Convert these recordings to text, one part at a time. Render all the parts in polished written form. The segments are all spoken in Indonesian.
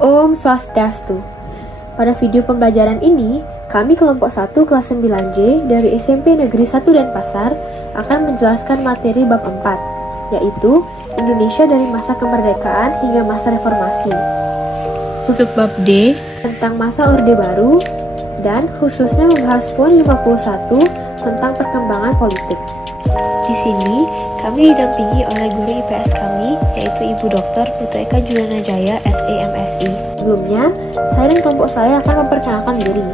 Om Swastiastu. Pada video pembelajaran ini, kami kelompok 1 kelas 9J dari SMP Negeri 1 Denpasar akan menjelaskan materi bab 4, yaitu Indonesia dari masa kemerdekaan hingga masa reformasi. Subbab D tentang masa Orde Baru dan khususnya membahas poin 51 tentang perkembangan politik. Di sini, kami didampingi oleh guru IPS kami, yaitu Ibu Dr. Putu Eka Juliana Jaya, SE MSI. Sebelumnya, saya dan kelompok saya akan memperkenalkan diri.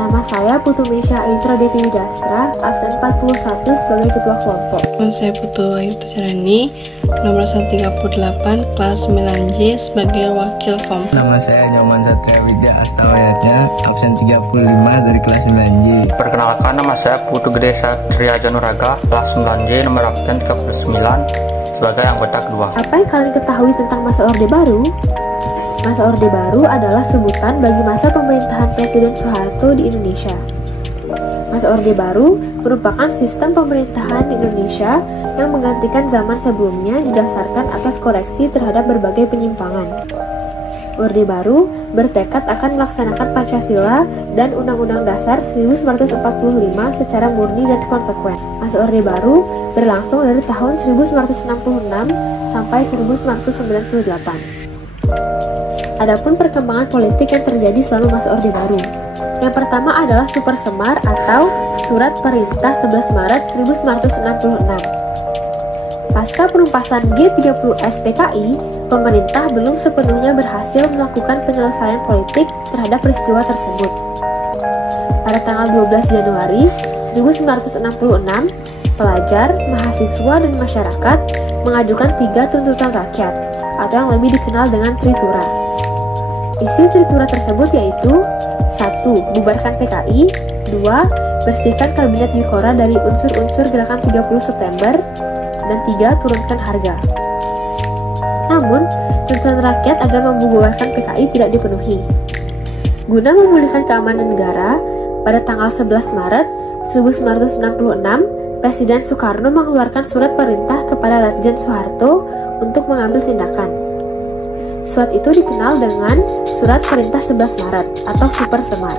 Nama saya Putu Mesya Aistra Devi Widastra, absen 41 sebagai ketua kelompok. Saya Putu Ayu Tujarani, nomor 138, kelas 9J sebagai wakil kelompok. Nama saya Nyoman Satria Widya Astawayatnya, absen 35 dari kelas 9J. Perkenalkan, nama saya Putu Gede Satria Januraga, kelas 9J, nomor absen 39 sebagai anggota kedua. Apa yang kalian ketahui tentang masa Orde Baru? Masa Orde Baru adalah sebutan bagi masa pemerintahan Presiden Soeharto di Indonesia. Masa Orde Baru merupakan sistem pemerintahan di Indonesia yang menggantikan zaman sebelumnya didasarkan atas koreksi terhadap berbagai penyimpangan. Orde Baru bertekad akan melaksanakan Pancasila dan Undang-Undang Dasar 1945 secara murni dan konsekuen. Masa Orde Baru berlangsung dari tahun 1966 sampai 1998. Adapun perkembangan politik yang terjadi selama masa Orde Baru. Yang pertama adalah Super Semar atau Surat Perintah 11 Maret 1966. Pasca penumpasan G30S PKI, pemerintah belum sepenuhnya berhasil melakukan penyelesaian politik terhadap peristiwa tersebut. Pada tanggal 12 Januari 1966, pelajar, mahasiswa, dan masyarakat mengajukan 3 tuntutan rakyat, atau yang lebih dikenal dengan Tritura. Isi Tritura tersebut yaitu 1. Bubarkan PKI, 2. Bersihkan Kabinet Dikora dari unsur-unsur gerakan 30 September, dan 3. Turunkan harga. Namun, tuntutan rakyat agar membubarkan PKI tidak dipenuhi. Guna memulihkan keamanan negara, pada tanggal 11 Maret 1966, Presiden Soekarno mengeluarkan surat perintah kepada Letjen Soeharto untuk mengambil tindakan. Surat itu dikenal dengan Surat Perintah 11 Maret atau Super Semar.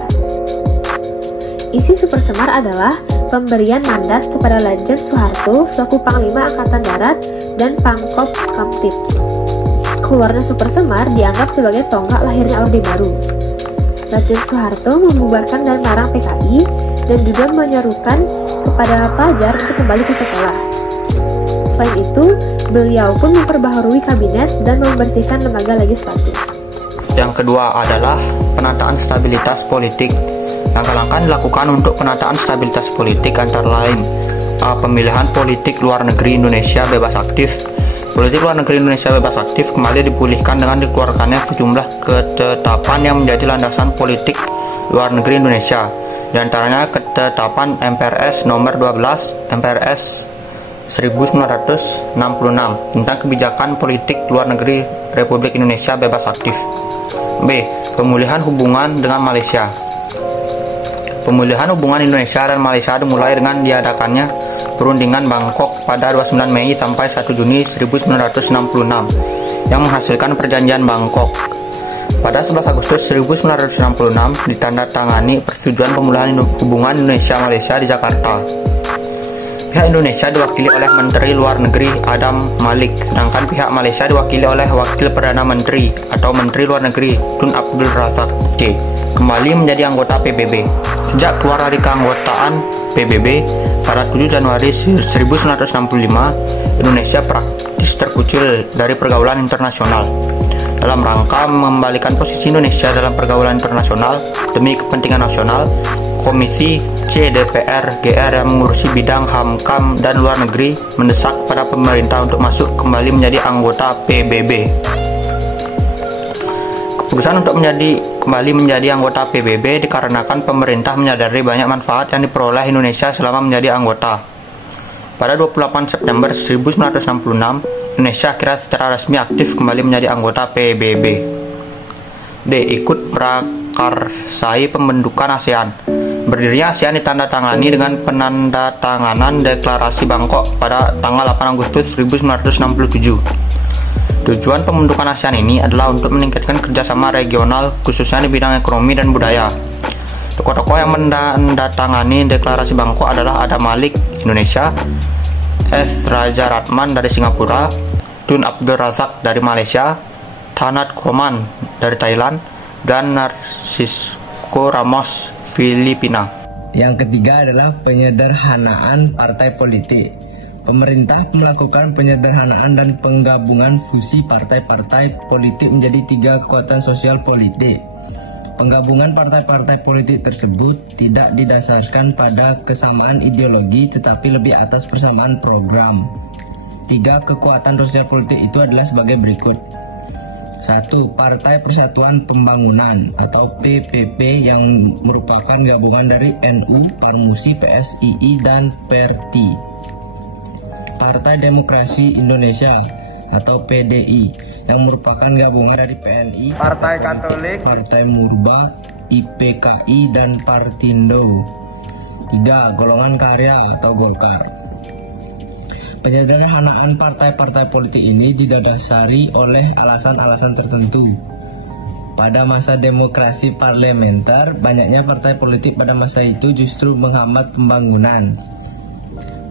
Isi Super Semar adalah pemberian mandat kepada Letjen Soeharto selaku Panglima Angkatan Darat dan Pangkop Kamtib. Keluarnya Super Semar dianggap sebagai tonggak lahirnya Orde Baru. Letjen Soeharto membubarkan dan melarang PKI dan juga menyerukan kepada pelajar untuk kembali ke sekolah. Selain itu, beliau pun memperbaharui kabinet dan membersihkan lembaga legislatif. Yang kedua adalah penataan stabilitas politik. Langkah-langkah dilakukan untuk penataan stabilitas politik antara lain pemilihan politik luar negeri Indonesia bebas aktif. Politik luar negeri Indonesia bebas aktif kembali dipulihkan dengan dikeluarkannya sejumlah ketetapan yang menjadi landasan politik luar negeri Indonesia. Di antaranya ketetapan MPRS nomor 12 MPRS 1966 tentang kebijakan politik luar negeri Republik Indonesia bebas aktif. B. Pemulihan hubungan dengan Malaysia. Pemulihan hubungan Indonesia dan Malaysia dimulai dengan diadakannya perundingan Bangkok pada 29 Mei sampai 1 Juni 1966 yang menghasilkan perjanjian Bangkok. Pada 11 Agustus 1966 ditandatangani persetujuan pemulihan hubungan Indonesia-Malaysia di Jakarta. Pihak Indonesia diwakili oleh Menteri Luar Negeri Adam Malik, sedangkan pihak Malaysia diwakili oleh Wakil Perdana Menteri atau Menteri Luar Negeri Tun Abdul Razak C. kembali menjadi anggota PBB. Sejak keluar dari keanggotaan PBB pada 7 Januari 1965, Indonesia praktis terkucil dari pergaulan internasional. Dalam rangka membalikan posisi Indonesia dalam pergaulan internasional demi kepentingan nasional, Komisi C DPR GR yang mengurusi bidang HAM-KAM dan luar negeri mendesak kepada pemerintah untuk masuk kembali menjadi anggota PBB. Keputusan untuk kembali menjadi anggota PBB dikarenakan pemerintah menyadari banyak manfaat yang diperoleh Indonesia selama menjadi anggota. Pada 28 September 1966, Indonesia akhirnya secara resmi aktif kembali menjadi anggota PBB. D. Ikut prakarsai pembentukan ASEAN. Berdirinya ASEAN ditandatangani dengan penandatanganan Deklarasi Bangkok pada tanggal 8 Agustus 1967. Tujuan pembentukan ASEAN ini adalah untuk meningkatkan kerjasama regional khususnya di bidang ekonomi dan budaya. Tokoh-tokoh yang mendatangani deklarasi Bangkok adalah Adam Malik, Indonesia, S. Raja Ratman dari Singapura, Tun Abdul Razak dari Malaysia, Thanat Khoman dari Thailand, dan Narcisco Ramos, Filipina. Yang ketiga adalah penyederhanaan partai politik. Pemerintah melakukan penyederhanaan dan penggabungan fusi partai-partai politik menjadi 3 kekuatan sosial politik. Penggabungan partai-partai politik tersebut tidak didasarkan pada kesamaan ideologi tetapi lebih atas persamaan program. 3 kekuatan sosial politik itu adalah sebagai berikut. 1. Partai Persatuan Pembangunan atau PPP yang merupakan gabungan dari NU, Parmusi, PSII, dan PERTI. Partai Demokrasi Indonesia atau PDI yang merupakan gabungan dari PNI, Partai Katolik, Partai Murba, IPKI, dan Partindo. 3. Golongan Karya atau Golkar. Penyederhanaan partai-partai politik ini didasari oleh alasan-alasan tertentu. Pada masa demokrasi parlementer, banyaknya partai politik pada masa itu justru menghambat pembangunan.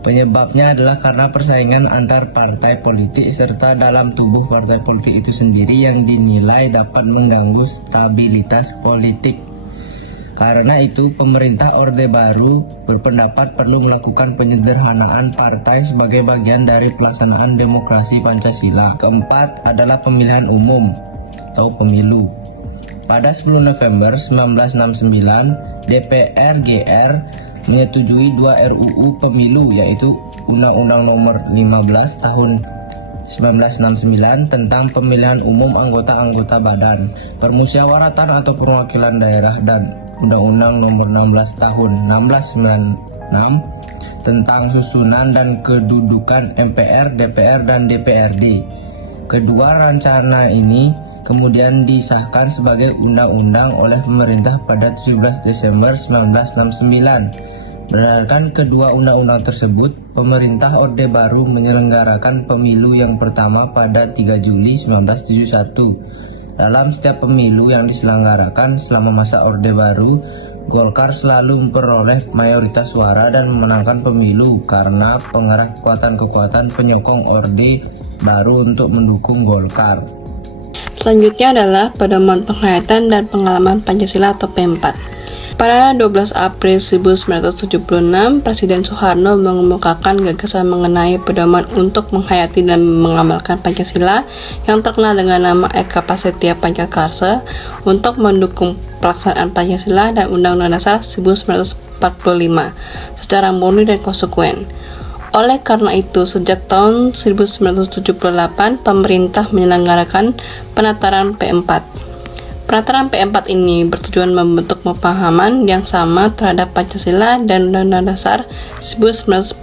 Penyebabnya adalah karena persaingan antar partai politik serta dalam tubuh partai politik itu sendiri yang dinilai dapat mengganggu stabilitas politik. Karena itu, pemerintah Orde Baru berpendapat perlu melakukan penyederhanaan partai sebagai bagian dari pelaksanaan demokrasi Pancasila. Keempat adalah pemilihan umum atau pemilu. Pada 10 November 1969, DPR GR menyetujui 2 RUU pemilu, yaitu Undang-Undang Nomor 15 Tahun 1969 tentang pemilihan umum anggota-anggota badan permusyawaratan atau perwakilan daerah dan Undang-Undang Nomor 16 Tahun 1996 tentang susunan dan kedudukan MPR, DPR, dan DPRD. Kedua rencana ini kemudian disahkan sebagai undang-undang oleh pemerintah pada 17 Desember 1969. Berdasarkan kedua undang-undang tersebut, pemerintah Orde Baru menyelenggarakan pemilu yang pertama pada 3 Juli 1971. Dalam setiap pemilu yang diselenggarakan selama masa Orde Baru, Golkar selalu memperoleh mayoritas suara dan memenangkan pemilu karena pengarah kekuatan-kekuatan penyokong Orde Baru untuk mendukung Golkar. Selanjutnya adalah pedoman penghayatan dan pengalaman Pancasila atau P4. Pada 12 April 1976, Presiden Soekarno mengemukakan gagasan mengenai pedoman untuk menghayati dan mengamalkan Pancasila yang terkenal dengan nama Eka Prasetya Pancakarsa untuk mendukung pelaksanaan Pancasila dan Undang-Undang Dasar 1945 secara murni dan konsekuen. Oleh karena itu, sejak tahun 1978, pemerintah menyelenggarakan penataran P4. Penataran P4 ini bertujuan membentuk pemahaman yang sama terhadap Pancasila dan Undang-Undang Dasar 1945.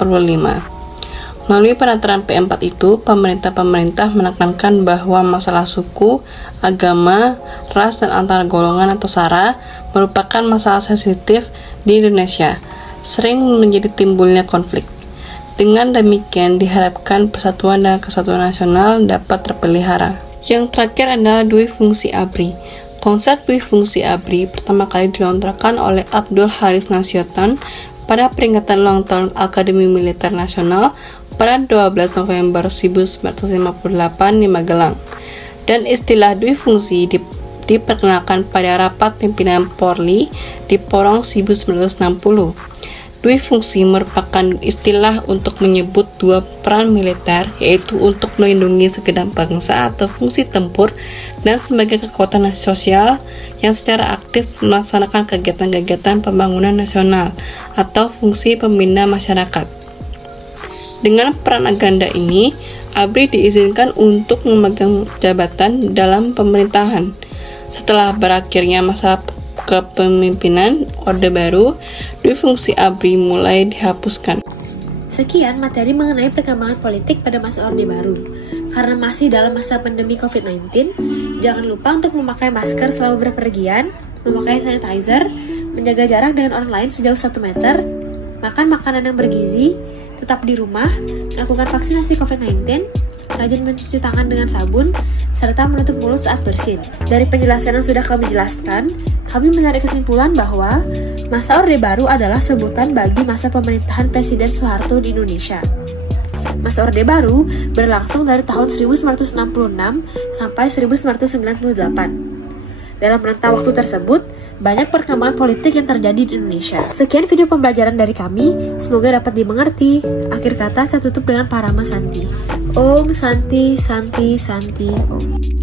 Melalui penataran P4 itu, pemerintah menekankan bahwa masalah suku, agama, ras, dan antar golongan atau SARA merupakan masalah sensitif di Indonesia, sering menjadi timbulnya konflik. Dengan demikian, diharapkan persatuan dan kesatuan nasional dapat terpelihara. Yang terakhir adalah dui fungsi ABRI. Konsep dui fungsi ABRI pertama kali dilontarkan oleh Abdul Haris Nasution pada peringatan ulang tahun Akademi Militer Nasional pada 12 November 1958 di Magelang. Dan istilah dui fungsi diperkenalkan pada rapat pimpinan Polri di Porong 1960. Dui fungsi merupakan istilah untuk menyebut dua peran militer, yaitu untuk melindungi segenap bangsa atau fungsi tempur dan sebagai kekuatan sosial yang secara aktif melaksanakan kegiatan-kegiatan pembangunan nasional atau fungsi pembina masyarakat. Dengan peran ganda ini, ABRI diizinkan untuk memegang jabatan dalam pemerintahan. Setelah berakhirnya masa kepemimpinan Orde Baru, dui fungsi ABRI mulai dihapuskan. Sekian materi mengenai perkembangan politik pada masa Orde Baru. Karena masih dalam masa pandemi COVID-19, jangan lupa untuk memakai masker selama berpergian, memakai sanitizer, menjaga jarak dengan orang lain sejauh 1 meter, makan makanan yang bergizi, tetap di rumah, melakukan vaksinasi COVID-19, rajin mencuci tangan dengan sabun, serta menutup mulut saat bersin. Dari penjelasan yang sudah kami jelaskan, kami menarik kesimpulan bahwa masa Orde Baru adalah sebutan bagi masa pemerintahan Presiden Soeharto di Indonesia. Masa Orde Baru berlangsung dari tahun 1966 sampai 1998. Dalam rentang waktu tersebut, banyak perkembangan politik yang terjadi di Indonesia. Sekian video pembelajaran dari kami, semoga dapat dimengerti. Akhir kata saya tutup dengan Parama Santi. Om Santi Santi Santi Om.